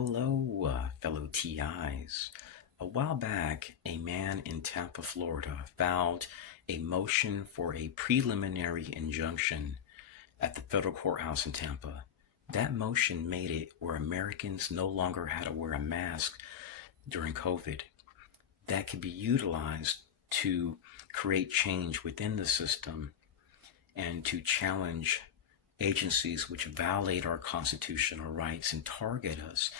Hello, fellow TIs. A while back, a man in Tampa, Florida, filed a motion for a preliminary injunction at the federal courthouse in Tampa. That motion made it where Americans no longer had to wear a mask during COVID. That could be utilized to create change within the system and to challenge agencies which violate our constitutional rights and target us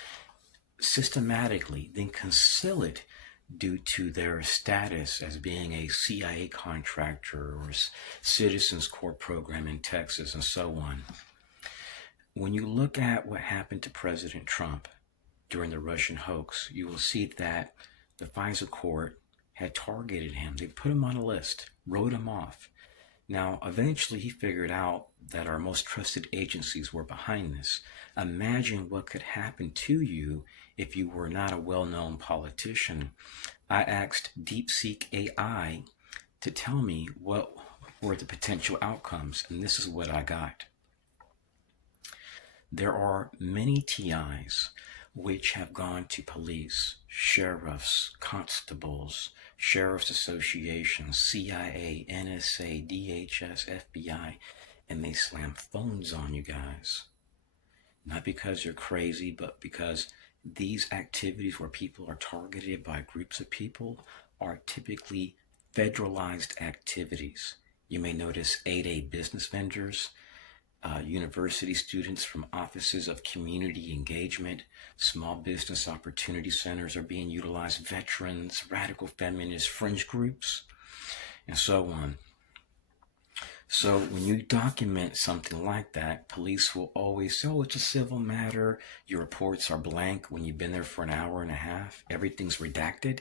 systematically, then conceal it due to their status as being a CIA contractor or Citizens Corps program in Texas and so on. When you look at what happened to President Trump during the Russian hoax, you will see that the FISA court had targeted him. They put him on a list, wrote him off. Now, eventually he figured out that our most trusted agencies were behind this. Imagine what could happen to you if you were not a well-known politician. I asked DeepSeek AI to tell me what were the potential outcomes, and this is what I got. There are many TIs which have gone to police, sheriffs, constables, sheriff's associations, CIA, NSA, DHS, FBI, and they slam phones on you guys. Not because you're crazy, but because these activities where people are targeted by groups of people are typically federalized activities. You may notice 8A business vendors, university students from offices of community engagement, small business opportunity centers are being utilized, veterans, radical feminists, fringe groups, and so on. So when you document something like that, police will always say, oh, it's a civil matter. Your reports are blank when you've been there for an hour and a half. Everything's redacted.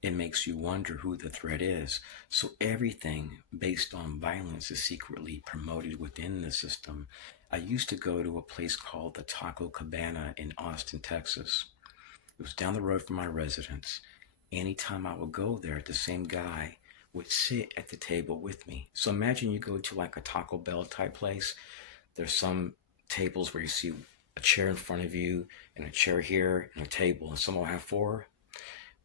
It makes you wonder who the threat is. So everything based on violence is secretly promoted within the system. I used to go to a place called the Taco Cabana in Austin, Texas. It was down the road from my residence. Anytime I would go there, the same guy would sit at the table with me. So imagine you go to like a Taco Bell type place. There's some tables where you see a chair in front of you and a chair here and a table, and some will have four.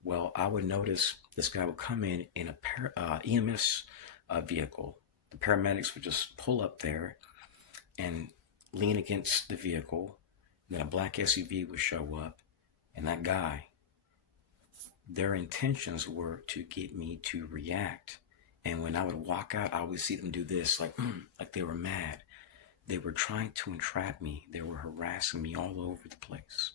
Well, I would notice this guy would come in a EMS vehicle. The paramedics would just pull up there and lean against the vehicle. Then a black SUV would show up, and that guy, their intentions were to get me to react. And when I would walk out, I would see them do this, like they were mad. They were trying to entrap me. They were harassing me all over the place.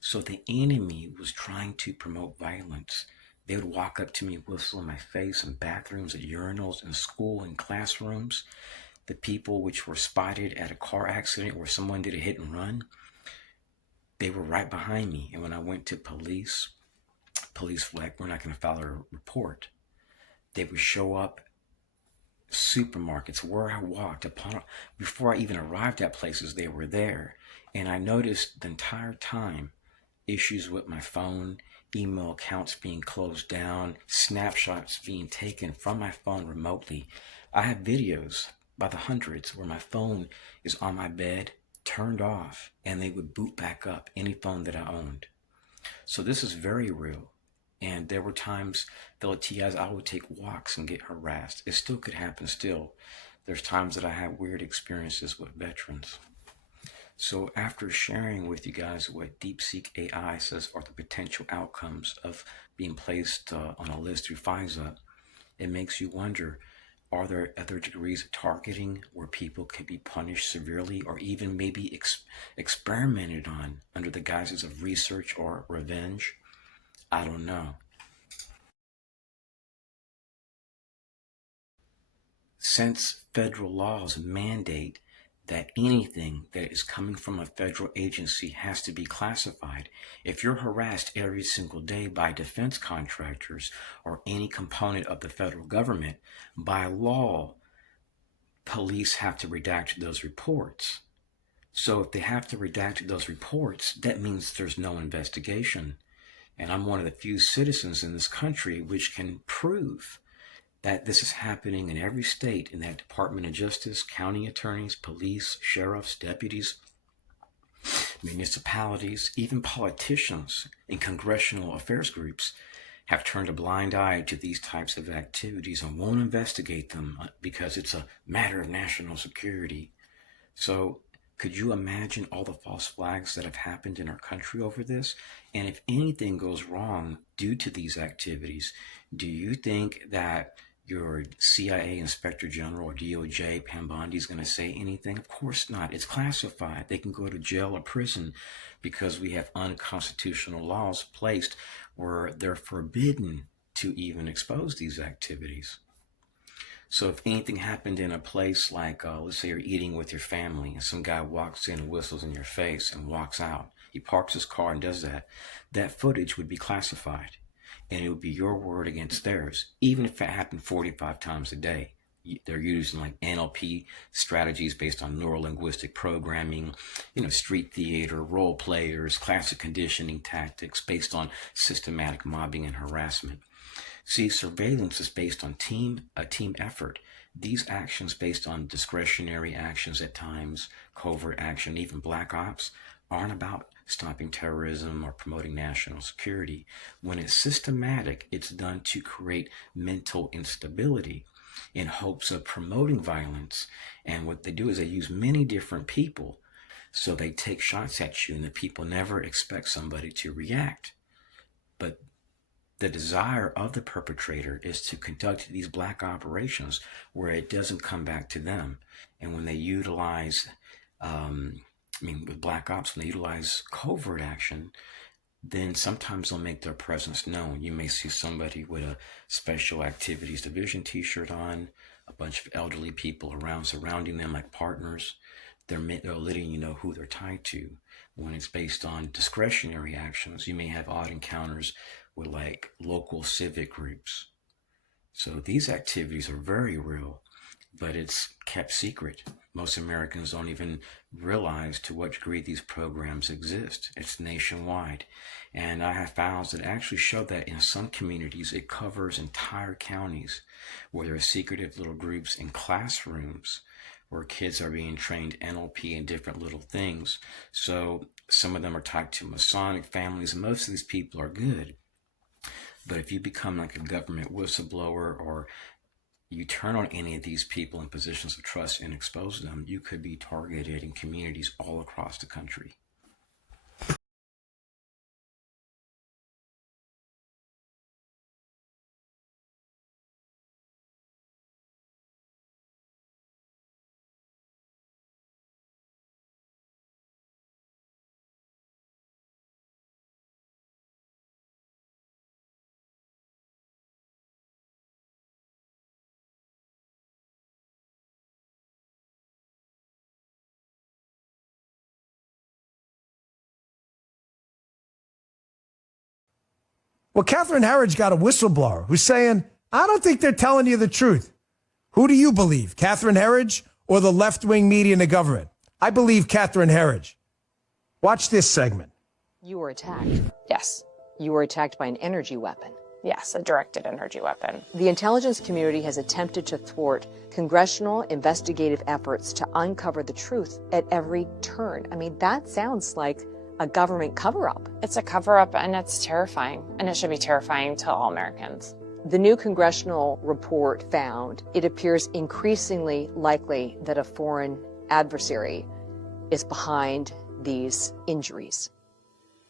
So the enemy was trying to promote violence. They would walk up to me, whistle in my face in bathrooms, at urinals, in school, in classrooms. The people which were spotted at a car accident where someone did a hit and run, they were right behind me. And when I went to police were like, we're not going to file a report. They would show up supermarkets where I walked before I even arrived at places, they were there. And I noticed the entire time issues with my phone, email accounts being closed down, snapshots being taken from my phone remotely. I have videos by the hundreds where my phone is on my bed, turned off, and they would boot back up any phone that I owned. So this is very real. And there were times, fellow TIs, I would take walks and get harassed. It still could happen still. There's times that I had weird experiences with veterans. So after sharing with you guys what DeepSeek AI says are the potential outcomes of being placed on a list through FISA, it makes you wonder, are there other degrees of targeting where people could be punished severely or even maybe experimented on under the guises of research or revenge? I don't know. Since federal laws mandate that anything that is coming from a federal agency has to be classified, if you're harassed every single day by defense contractors or any component of the federal government, by law, police have to redact those reports. So if they have to redact those reports, that means there's no investigation. And I'm one of the few citizens in this country which can prove that this is happening in every state, in that Department of Justice, county attorneys, police, sheriffs, deputies, Municipalities, even politicians and congressional affairs groups have turned a blind eye to these types of activities and won't investigate them because it's a matter of national security. So, could you imagine all the false flags that have happened in our country over this? And if anything goes wrong due to these activities, do you think that your CIA Inspector General or DOJ, Pam Bondi, is going to say anything? Of course not. It's classified. They can go to jail or prison because we have unconstitutional laws placed where they're forbidden to even expose these activities. So if anything happened in a place like, let's say you're eating with your family and some guy walks in and whistles in your face and walks out, he parks his car and does that, that footage would be classified and it would be your word against theirs, even if it happened 45 times a day. They're using like NLP strategies based on neurolinguistic programming, street theater, role players, classic conditioning tactics based on systematic mobbing and harassment. See, surveillance is based on a team effort. These actions based on discretionary actions at times, covert action, even black ops, aren't about stopping terrorism or promoting national security. When it's systematic, it's done to create mental instability in hopes of promoting violence. And what they do is they use many different people. So they take shots at you and the people never expect somebody to react. But the desire of the perpetrator is to conduct these black operations where it doesn't come back to them. And when they utilize, with black ops, when they utilize covert action, then sometimes they'll make their presence known. You may see somebody with a Special Activities Division t-shirt on, a bunch of elderly people around surrounding them like partners. They're letting you know who they're tied to. When it's based on discretionary actions, you may have odd encounters with like local civic groups. So these activities are very real, but it's kept secret. Most Americans don't even realize to what degree these programs exist. It's nationwide. And I have files that actually show that in some communities, it covers entire counties where there are secretive little groups in classrooms where kids are being trained NLP and different little things. So some of them are tied to Masonic families, and most of these people are good. But if you become like a government whistleblower or you turn on any of these people in positions of trust and expose them, you could be targeted in communities all across the country. Well, Catherine Herridge got a whistleblower who's saying, I don't think they're telling you the truth. Who do you believe, Catherine Herridge or the left-wing media and the government? I believe Catherine Herridge. Watch this segment. You were attacked. Yes. You were attacked by an energy weapon. Yes, a directed energy weapon. The intelligence community has attempted to thwart congressional investigative efforts to uncover the truth at every turn. I mean, that sounds like a government cover-up. It's a cover-up, and it's terrifying, and it should be terrifying to all Americans. The new congressional report found it appears increasingly likely that a foreign adversary is behind these injuries.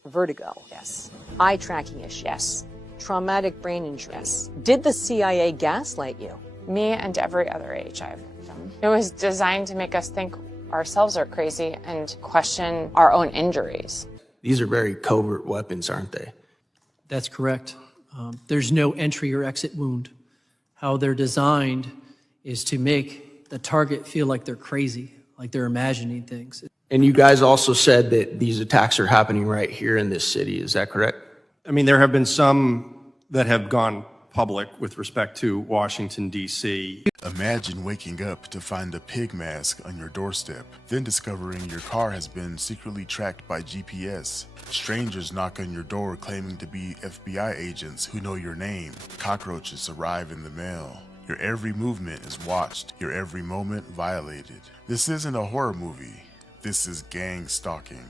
Vertigo. Yes. Eye tracking issues. Yes. Traumatic brain injuries. Yes. Did the CIA gaslight you? Me and every other HIV victim. It was designed to make us think ourselves are crazy and question our own injuries. These are very covert weapons, aren't they? That's correct. There's no entry or exit wound. How they're designed is to make the target feel like they're crazy, like they're imagining things. And you guys also said that these attacks are happening right here in this city. Is that correct? I mean, there have been some that have gone public with respect to Washington, D.C. Imagine waking up to find a pig mask on your doorstep, then discovering your car has been secretly tracked by GPS. Strangers knock on your door claiming to be FBI agents who know your name. Cockroaches arrive in the mail. Your every movement is watched, your every moment violated. This isn't a horror movie. This is gang stalking.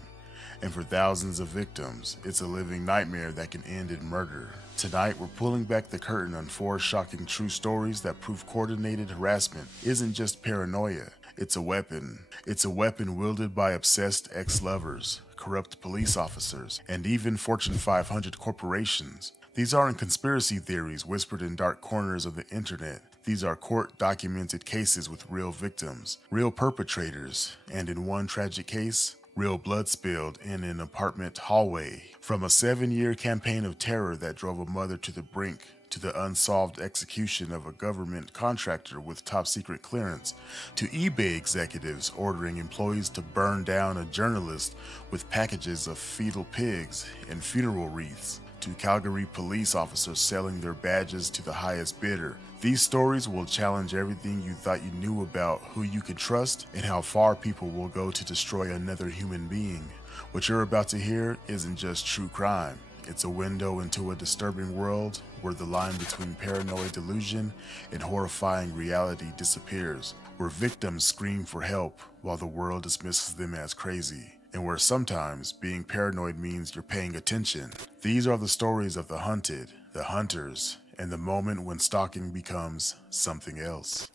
And for thousands of victims, it's a living nightmare that can end in murder. Tonight, we're pulling back the curtain on 4 shocking true stories that prove coordinated harassment isn't just paranoia, it's a weapon. It's a weapon wielded by obsessed ex-lovers, corrupt police officers, and even Fortune 500 corporations. These aren't conspiracy theories whispered in dark corners of the internet. These are court-documented cases with real victims, real perpetrators, and in one tragic case, real blood spilled in an apartment hallway. From a 7-year campaign of terror that drove a mother to the brink, to the unsolved execution of a government contractor with top-secret clearance, to eBay executives ordering employees to burn down a journalist with packages of fetal pigs and funeral wreaths, to Calgary police officers selling their badges to the highest bidder. These stories will challenge everything you thought you knew about who you could trust and how far people will go to destroy another human being. What you're about to hear isn't just true crime. It's a window into a disturbing world where the line between paranoid delusion and horrifying reality disappears, where victims scream for help while the world dismisses them as crazy, and where sometimes being paranoid means you're paying attention. These are the stories of the hunted, the hunters, and the moment when stalking becomes something else.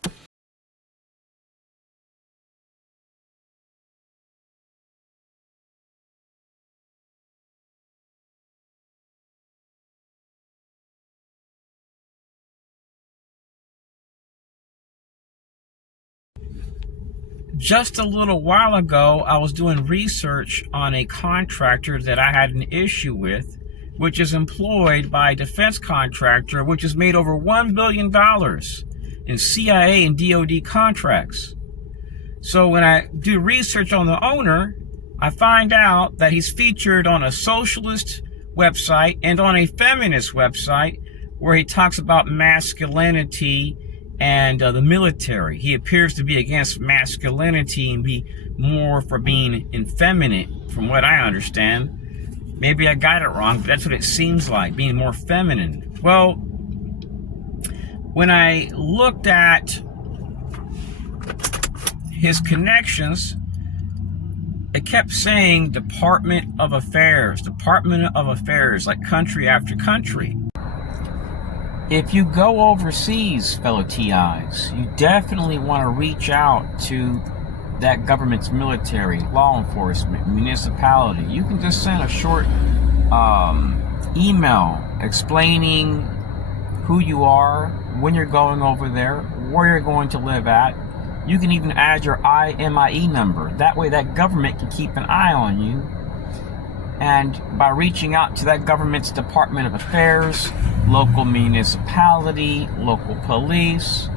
Just a little while ago, I was doing research on a contractor that I had an issue with, which is employed by a defense contractor, which has made over $1 billion in CIA and DoD contracts. So when I do research on the owner, I find out that he's featured on a socialist website and on a feminist website where he talks about masculinity and the military. He appears to be against masculinity and be more for being effeminate, from what I understand. Maybe I got it wrong, but that's what it seems like, being more feminine. Well, when I looked at his connections, it kept saying Department of Affairs, like country after country. If you go overseas, fellow TIs, you definitely want to reach out to that government's military, law enforcement, municipality. You can just send a short email explaining who you are, when you're going over there, where you're going to live at. You can even add your IMEI number. That way that government can keep an eye on you. And by reaching out to that government's Department of Affairs, local municipality, local police,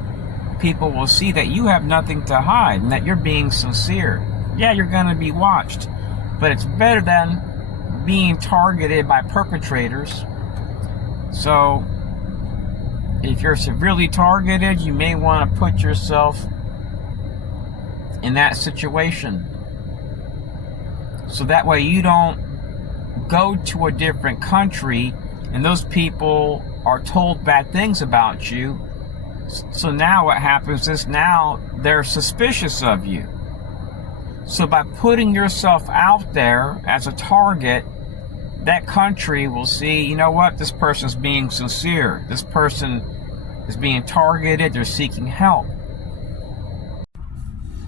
people will see that you have nothing to hide and that you're being sincere. Yeah, you're going to be watched, but it's better than being targeted by perpetrators. So if you're severely targeted, you may want to put yourself in that situation, so that way you don't go to a different country and those people are told bad things about you. So now what happens is now they're suspicious of you. So by putting yourself out there as a target, that country will see, you know what, this person's being sincere. This person is being targeted. They're seeking help.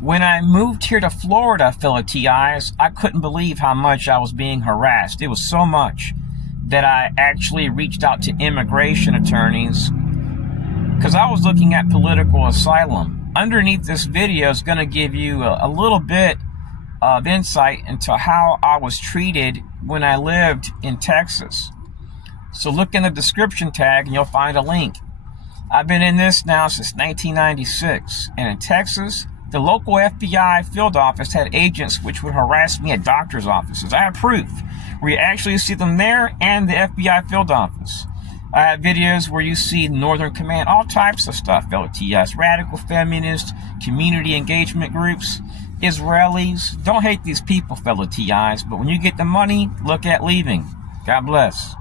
When I moved here to Florida, fellow TIs, I couldn't believe how much I was being harassed. It was so much that I actually reached out to immigration attorneys because I was looking at political asylum. Underneath this video is going to give you a little bit of insight into how I was treated when I lived in Texas. So look in the description tag and you'll find a link. I've been in this now since 1996, and in Texas, the local FBI field office had agents which would harass me at doctor's offices. I have proof where you actually see them there and the FBI field office. I have videos where you see Northern Command, all types of stuff, fellow TS, radical feminists, community engagement groups, Israelis. Don't hate these people, fellow TIs, but when you get the money, look at leaving. God bless.